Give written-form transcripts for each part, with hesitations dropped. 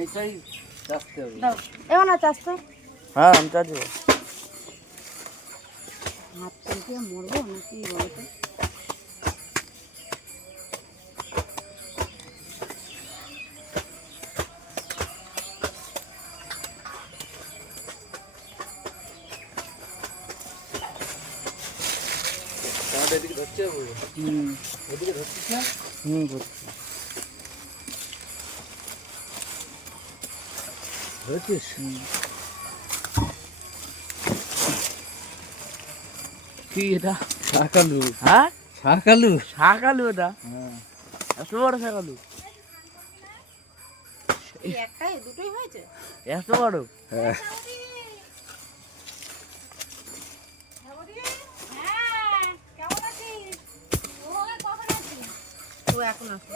এইটাই চাষতে হবে। এমন না চাষ তো হ্যাঁ আমি চাষবো। হাত থেকে মরবো নাকি বলতো? এদিকে ধরছে ওদিকে ধরছিস না? ধরছিস? কি এটা? শাকালু। হ্যাঁ শাকালু। শাকালু এটা? হ্যাঁ এত বড় শাকালু? একটাই দুটোই হয়েছে? এত বড়? হ্যাঁ ও এখন আসো।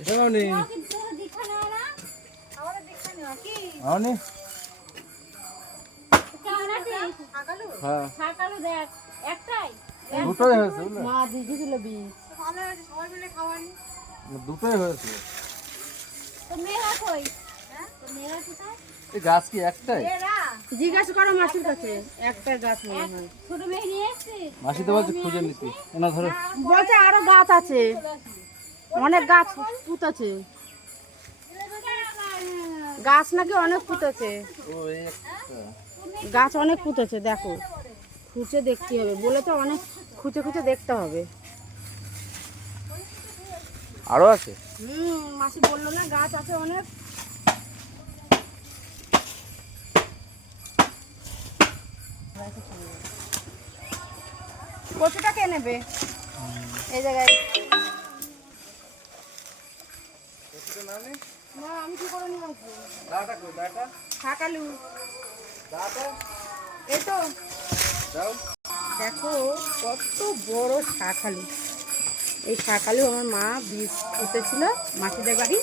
এটা নেই। আনি হ্যাঁ শাকালু দেখ একটাই দুটোই হয়েছে বুঝলে? মা দিদি দিল বীজ। ভালো হয়েছে সবাই মিলে খাওয়ানি দুটোই হয়েছে। তো মেয়েরা কই হ্যাঁ তো মেয়েরা কোথায় এই গাছ কি একটাই? মেয়েরা জিজ্ঞাসা করো মাসির কাছে একটা গাছ মনে হয়। ছোট মেয়ে নিয়ে এসেছিস মাসি তো বলছে খুঁজে নিতে না ধরো। বলছে আরো গাছ আছে, অনেক গাছ পুঁতেছে, গাছ নাকি অনেক পুঁতেছে, ও এই একটা গাছ অনেক পুঁতেছে। দেখো খুঁজে দেখতে হবে, বলেছে অনেক খুঁজে খুঁজে দেখতে হবে। আরো আছে? মাসি বললো না গাছ আছে অনেক। কচুটা কে নেবে এই জায়গায়? না আমি কি করে নিয়ে আসবো? দাটা কই দাটা? শাকালু দাটা এই তো। দাও। দেখো কত বড় শাকালু। এই শাকালু আমার মা বীজ পুঁতেছিল মাসিদের বাড়ি,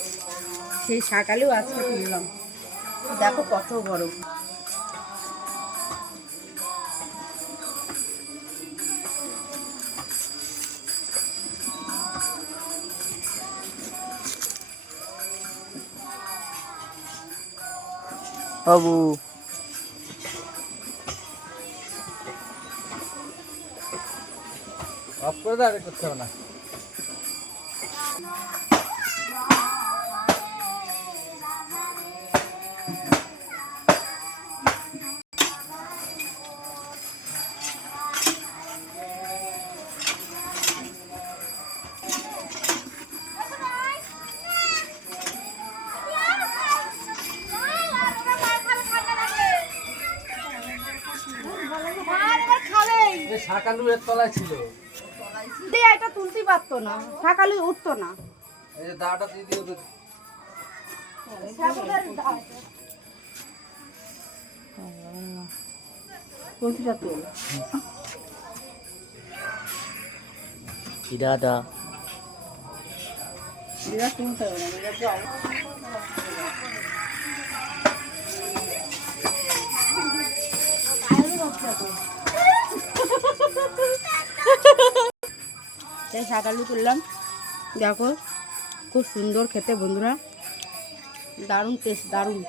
সেই শাকালু আজকে তুললাম। দেখো কত বড়। বাবু অফ করে দাও, আর করতে হবে না। শাকালু এর তলায় ছিল, এটা তুলতে পারতো না, শাকালু উঠতো না। এই যে দাটা দিয়ে দিও তো। কচুটা তোল। কি দাদা? এটা তুলতে হবে না, এটা তো সেই শাকালু তুললাম। দেখো খুব সুন্দর খেতে বন্ধুরা, দারুণ টেস্ট, দারুণ।